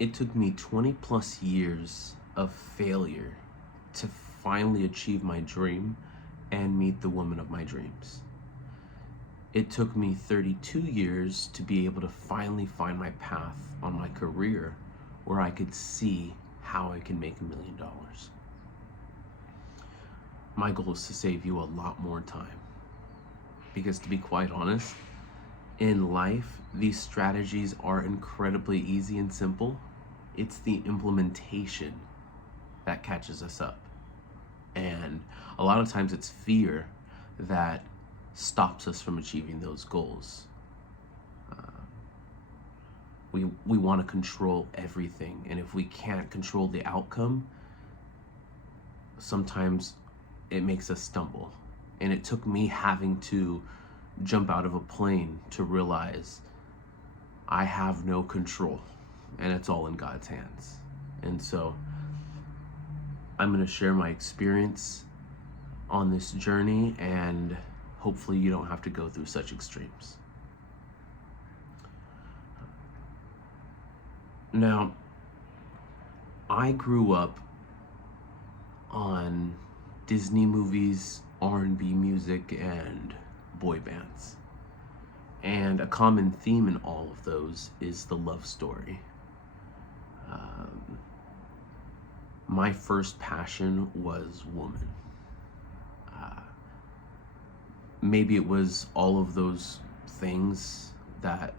It took me 20 plus years of failure to finally achieve my dream and meet the woman of my dreams. It took me 32 years to be able to finally find my path on my career where I could see how I can make $1 million. My goal is to save you a lot more time. Because to be quite honest, in life, these strategies are incredibly easy and simple. It's the implementation that catches us up. And a lot of times it's fear that stops us from achieving those goals. We want to control everything. And if we can't control the outcome, sometimes it makes us stumble. And it took me having to jump out of a plane to realize I have no control and it's all in God's hands. And so I'm going to share my experience on this journey, and hopefully you don't have to go through such extremes. Now, I grew up on Disney movies, R&B music, and boy bands. And a common theme in all of those is the love story. My first passion was woman. Maybe it was all of those things that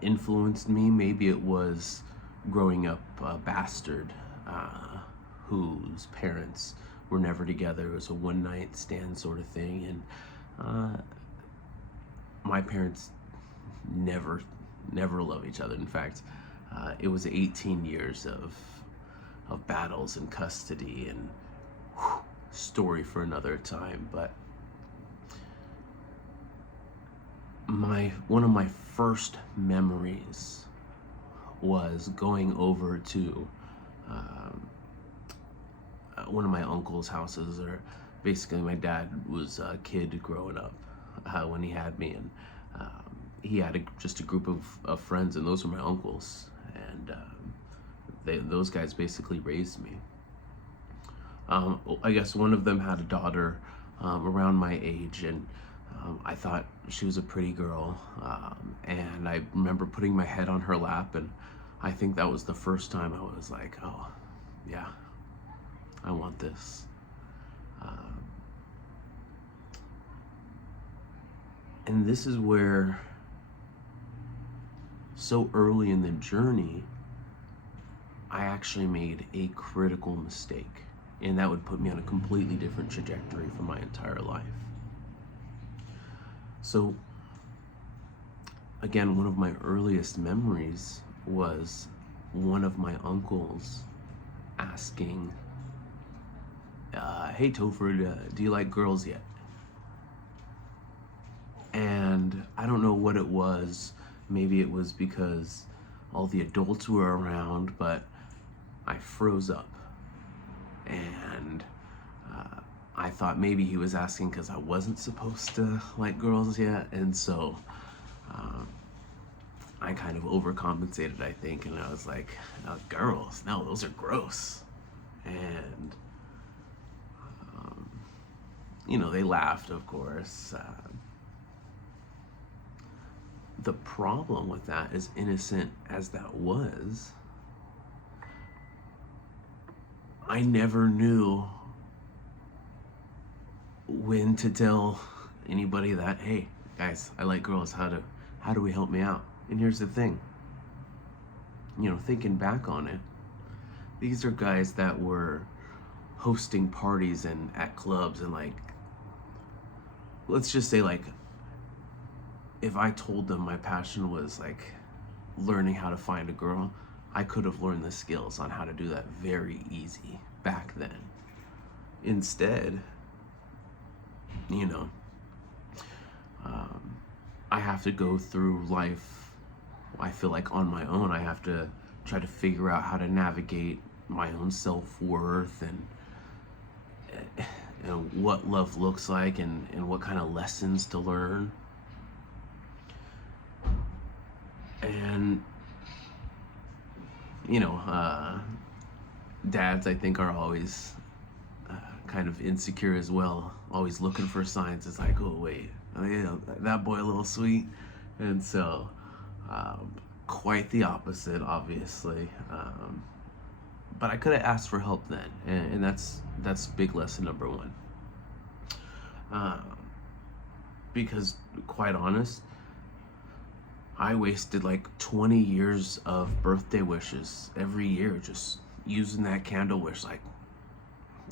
influenced me. Maybe it was growing up a bastard whose parents were never together. It was a one-night stand sort of thing, and my parents never loved each other. In fact, it was 18 years of battles and custody, and story for another time. But one of my first memories was going over to one of my uncle's houses, or basically my dad was a kid growing up when he had me, and he had just a group of friends, and those were my uncles, and those guys basically raised me. I guess one of them had a daughter around my age, and I thought she was a pretty girl, and I remember putting my head on her lap, and I think that was the first time I was like, oh yeah, I want this. And this is where, so early in the journey, I actually made a critical mistake, and that would put me on a completely different trajectory for my entire life. So again, one of my earliest memories was one of my uncles asking, hey Topher, do you like girls yet? And I don't know what it was. Maybe it was because all the adults were around, but I froze up. And I thought maybe he was asking because I wasn't supposed to like girls yet. And so I kind of overcompensated, I think. And I was like, girls? No, those are gross. And, they laughed, of course. The problem with that, as innocent as that was, I never knew when to tell anybody that, hey guys, I like girls, how do we help me out? And here's the thing, thinking back on it, these are guys that were hosting parties and at clubs, and let's just say, if I told them my passion was learning how to find a girl, I could have learned the skills on how to do that very easy back then. Instead, I have to go through life, I feel like, on my own. I have to try to figure out how to navigate my own self-worth, and what love looks like, and what kind of lessons to learn. And you know, dads, I think, are always kind of insecure as well, always looking for signs. It's like, oh wait, oh yeah, that boy a little sweet. And so quite the opposite, obviously. But I could have asked for help then, and that's big lesson number one. Because quite honest, I wasted like 20 years of birthday wishes every year, just using that candle wish, like,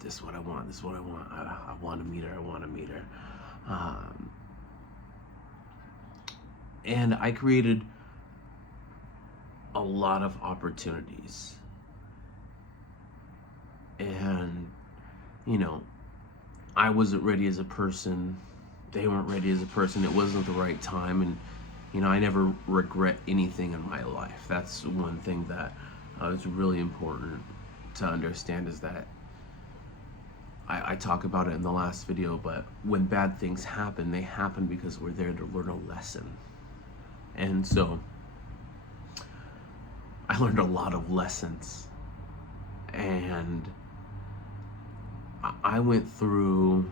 this is what I want, this is what I want, I want to meet her, I want to meet her. And I created a lot of opportunities. And, you know, I wasn't ready as a person. They weren't ready as a person. It wasn't the right time. And, you know, I never regret anything in my life. That's one thing that is really important to understand, is that I talk about it in the last video, but when bad things happen, they happen because we're there to learn a lesson. And so I learned a lot of lessons, and I went through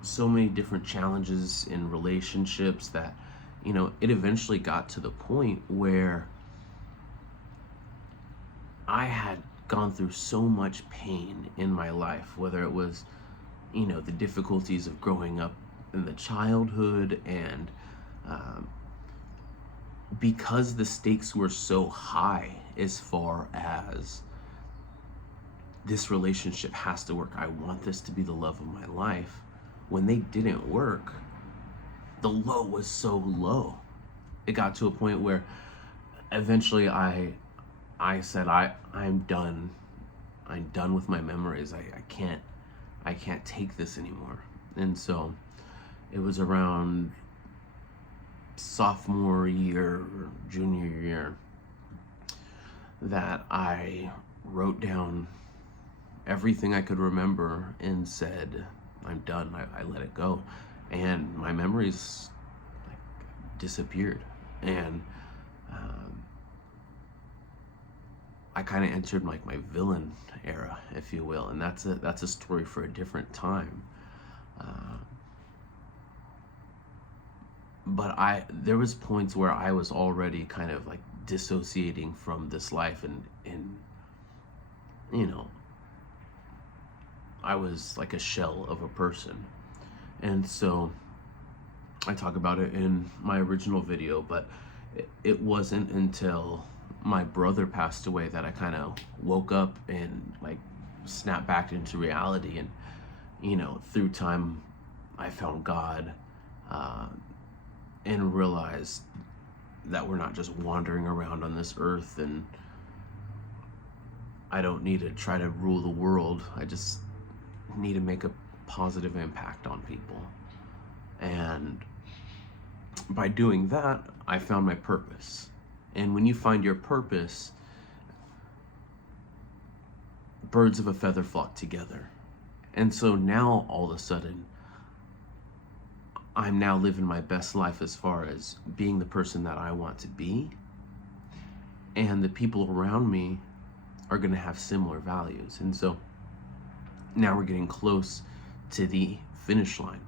so many different challenges in relationships that, you know, it eventually got to the point where I had gone through so much pain in my life, whether it was, you know, the difficulties of growing up in the childhood, and because the stakes were so high as far as this relationship has to work, I want this to be the love of my life. When they didn't work, the low was so low. It got to a point where eventually I said, I'm done. I'm done with my memories. I can't take this anymore. And so it was around sophomore year or junior year that I wrote down everything I could remember and said, I'm done. I let it go. And my memories like disappeared. And I kind of entered like my villain era, if you will. And that's a story for a different time. But there was points where I was already kind of like dissociating from this life, and you know, I was like a shell of a person. And so I talk about it in my original video, but it wasn't until my brother passed away that I kind of woke up and like snapped back into reality. And, you know, through time, I found God, and realized that we're not just wandering around on this earth, and I don't need to try to rule the world. I just need to make a positive impact on people. And by doing that, I found my purpose. And when you find your purpose, birds of a feather flock together. And so now all of a sudden, I'm now living my best life as far as being the person that I want to be. And the people around me are going to have similar values. And so now we're getting close to the finish line.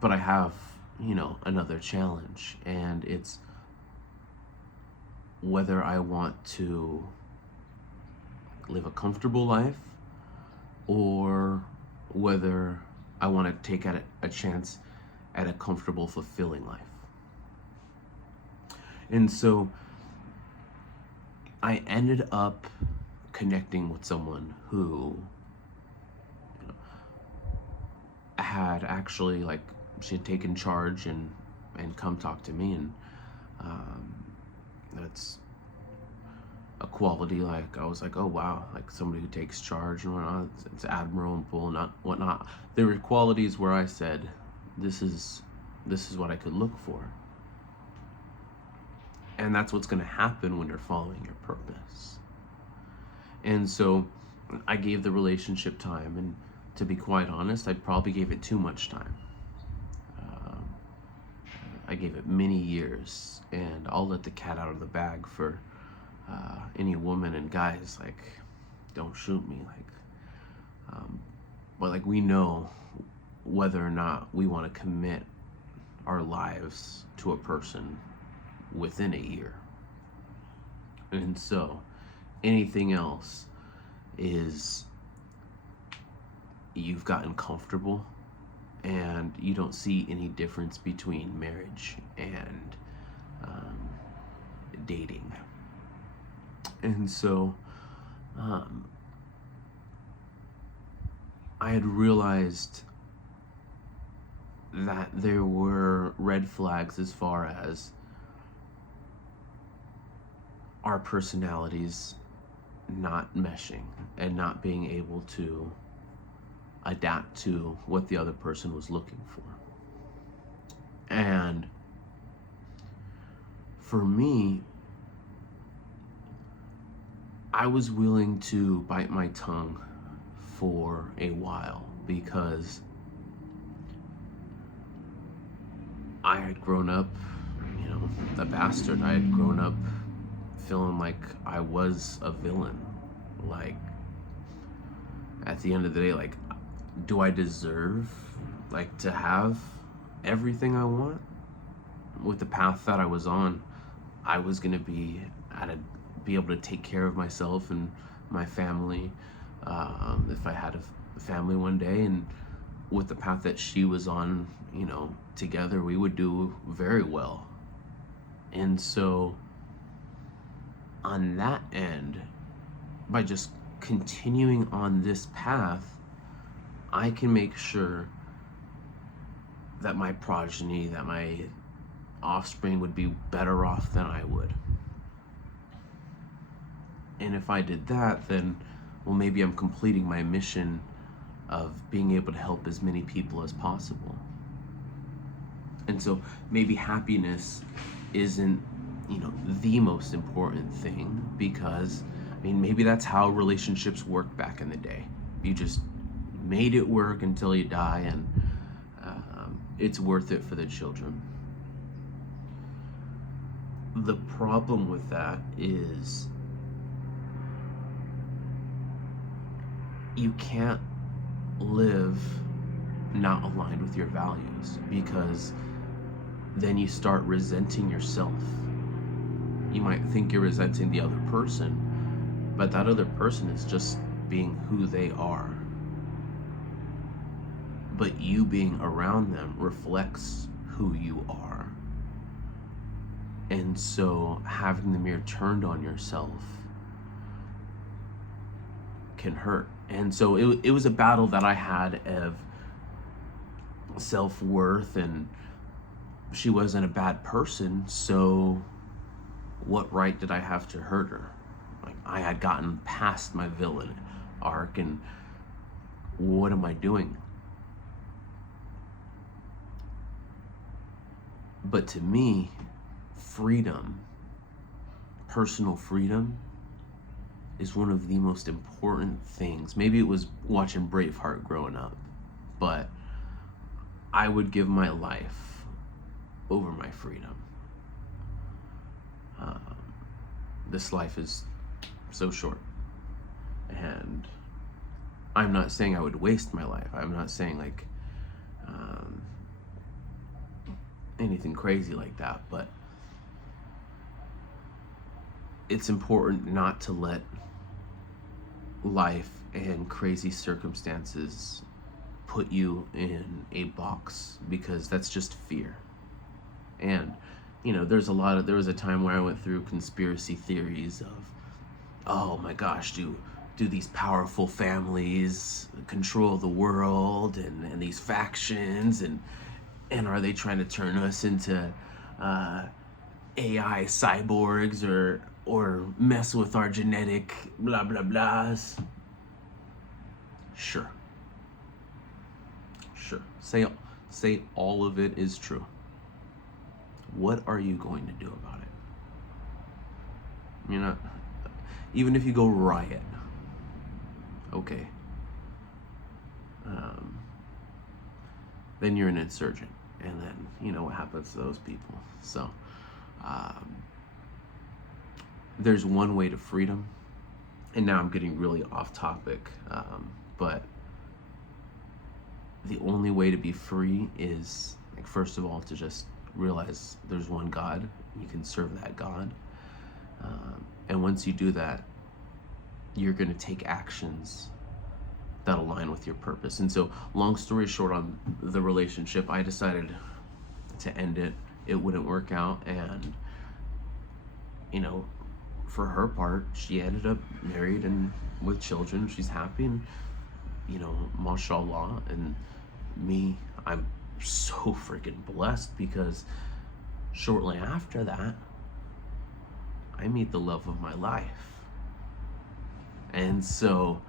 But I have, you know, another challenge, and it's whether I want to live a comfortable life or whether I want to take a chance at a comfortable, fulfilling life. And so I ended up connecting with someone who, you know, had actually, like, she had taken charge and come talk to me. And that's a quality, like, I was like, oh wow, like somebody who takes charge and whatnot. It's admirable and not whatnot. There were qualities where I said, this is what I could look for. And that's what's going to happen when you're following your purpose. And so I gave the relationship time, and to be quite honest, I probably gave it too much time. I gave it many years, and I'll let the cat out of the bag for any woman and guys, like, don't shoot me, but like, we know whether or not we want to commit our lives to a person within a year. And so anything else is you've gotten comfortable and you don't see any difference between marriage and dating. And so I had realized that there were red flags as far as our personalities not meshing and not being able to adapt to what the other person was looking for. And for me, I was willing to bite my tongue for a while because I had grown up, a bastard. I had grown up feeling like I was a villain. Like, at the end of the day, like, do I deserve, like, to have everything I want? With the path that I was on, I was gonna be able to take care of myself and my family, if I had a family one day. And with the path that she was on, together we would do very well. And so on that end, by just continuing on this path, I can make sure that my progeny, that my offspring would be better off than I would. And if I did that, then, well, maybe I'm completing my mission of being able to help as many people as possible. And so maybe happiness isn't, the most important thing, because, maybe that's how relationships worked back in the day. You just made it work until you die, and it's worth it for the children. The problem with that is you can't live not aligned with your values, because then you start resenting yourself. You might think you're resenting the other person, but that other person is just being who they are. But you being around them reflects who you are. And so having the mirror turned on yourself can hurt. And so it was a battle that I had of self-worth, and she wasn't a bad person, so what right did I have to hurt her? Like, I had gotten past my villain arc, and what am I doing? But to me, freedom, personal freedom, is one of the most important things. Maybe it was watching Braveheart growing up, but I would give my life over my freedom. This life is so short, and I'm not saying I would waste my life. I'm not saying anything crazy like that, but it's important not to let life and crazy circumstances put you in a box, because that's just fear. And there was a time where I went through conspiracy theories of, oh my gosh, do these powerful families control the world, and these factions, and are they trying to turn us into AI cyborgs, or mess with our genetic blah blah blahs? Sure. Say all of it is true. What are you going to do about it? Even if you go riot, okay, then you're an insurgent. And then, what happens to those people. So, um, there's one way to freedom. And now I'm getting really off topic. But the only way to be free is, like, first of all, to just realize there's one God. You can serve that God. And once you do that, you're going to take actions that align with your purpose. And so, long story short, on the relationship, I decided to end it. It wouldn't work out. And, for her part, she ended up married and with children. She's happy, and, mashallah. And me, I'm so freaking blessed, because shortly after that, I meet the love of my life. And so,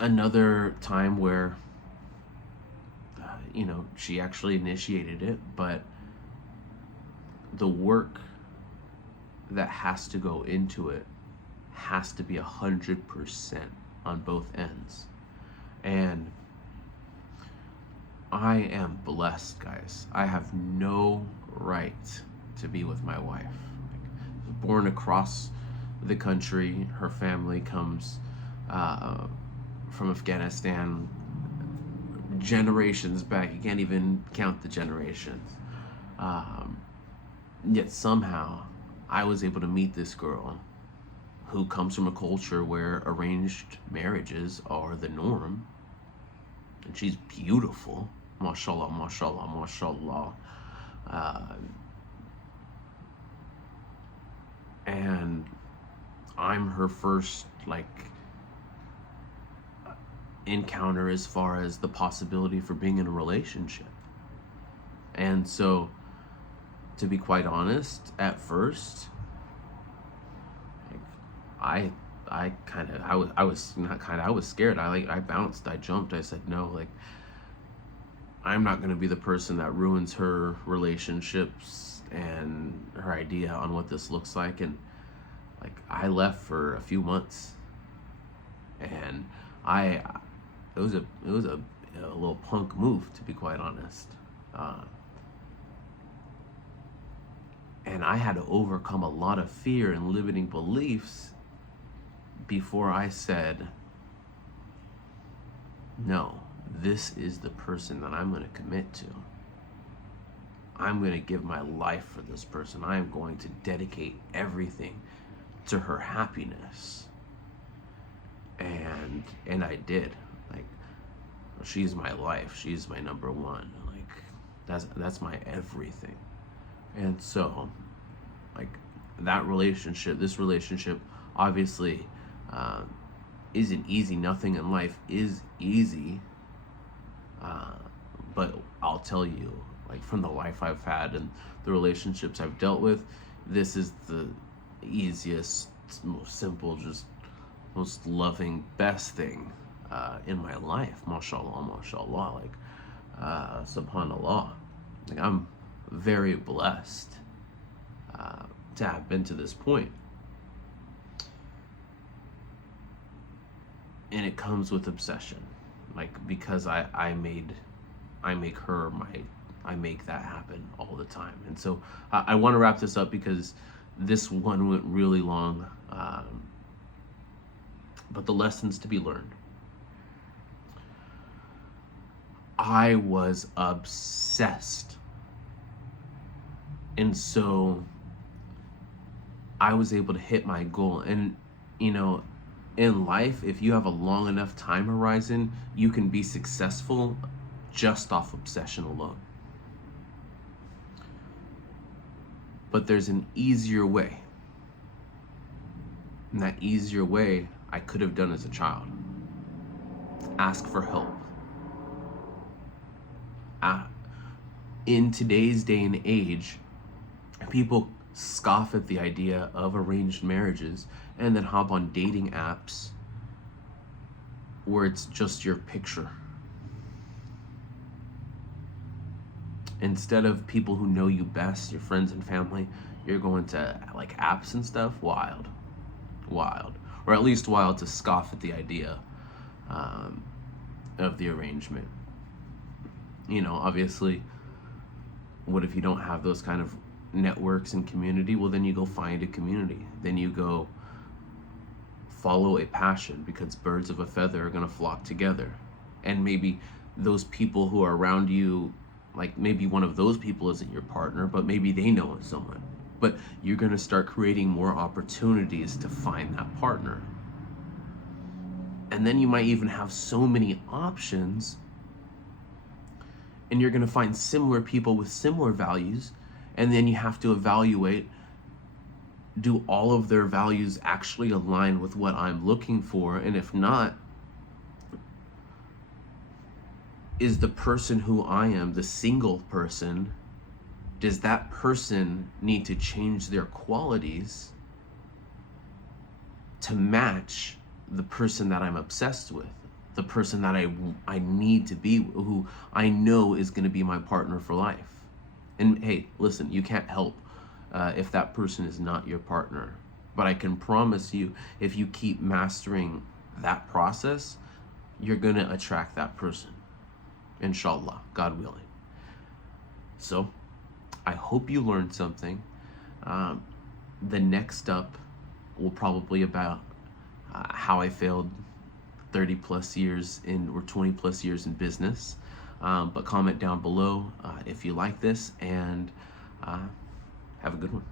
another time where, she actually initiated it, but the work that has to go into it has to be 100% on both ends. And I am blessed, guys. I have no right to be with my wife. Born across the country, her family comes from Afghanistan generations back. You can't even count the generations. Yet somehow I was able to meet this girl who comes from a culture where arranged marriages are the norm. And she's beautiful. Mashallah, mashallah, mashallah. And I'm her first, encounter as far as the possibility for being in a relationship. And so, to be quite honest, at first, I was scared. I bounced, I jumped, I said no. I'm not going to be the person that ruins her relationships and her idea on what this looks like. And I left for a few months, and it was a little punk move, to be quite honest. And I had to overcome a lot of fear and limiting beliefs before I said, no, this is the person that I'm going to commit to. I'm going to give my life for this person. I am going to dedicate everything to her happiness. And I did. She's my life. She's my number one. That's my everything. And so, this relationship obviously isn't easy. Nothing in life is easy. But I'll tell you, from the life I've had and the relationships I've dealt with, this is the easiest, most simple, just most loving, best thing in my life. Mashallah, mashallah. Subhanallah. I'm very blessed to have been to this point. And it comes with obsession. Because I make that happen all the time. And so I want to wrap this up, because this one went really long. But the lessons to be learned. I was obsessed. And so I was able to hit my goal. And, in life, if you have a long enough time horizon, you can be successful just off obsession alone. But there's an easier way. And that easier way I could have done as a child. Ask for help. In today's day and age, people scoff at the idea of arranged marriages and then hop on dating apps where it's just your picture. Instead of people who know you best, your friends and family, you're going to apps and stuff. Wild. Or at least wild to scoff at the idea of the arrangement. Obviously, what if you don't have those kind of networks and community? Well, then you go find a community. Then you go follow a passion, because birds of a feather are going to flock together. And maybe those people who are around you, like maybe one of those people isn't your partner, but maybe they know someone. But you're going to start creating more opportunities to find that partner. And then you might even have so many options, and you're going to find similar people with similar values. And then you have to evaluate, do all of their values actually align with what I'm looking for? And if not, is the person who I am, the single person, does that person need to change their qualities to match the person that I'm obsessed with, the person that I need to be, who I know is going to be my partner for life? And hey, listen, you can't help if that person is not your partner. But I can promise you, if you keep mastering that process, you're going to attract that person. Inshallah, God willing. So, I hope you learned something. The next up will probably about how I failed 30 plus years or 20 plus years in business. But comment down below if you like this, and have a good one.